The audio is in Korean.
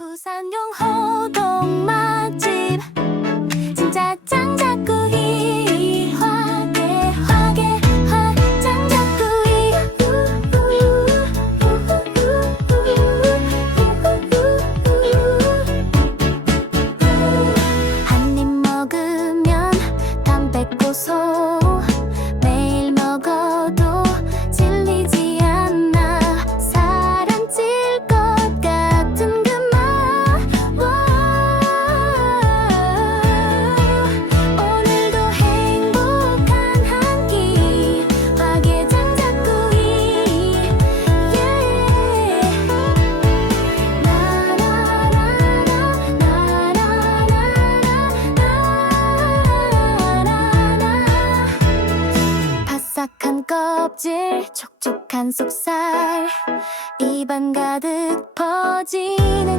부산용 호동 맛집 진짜 짱자꾸기 화개 짱자꾸기 한 입 먹으면 담백 고소 매일 먹어도 질리지 않아 살안 찔 것 같은 그 맛 오늘도 행복한 한 끼 화개 짱자꾸기 바삭한 껍질 촉촉한 속살 입안 가득 퍼지는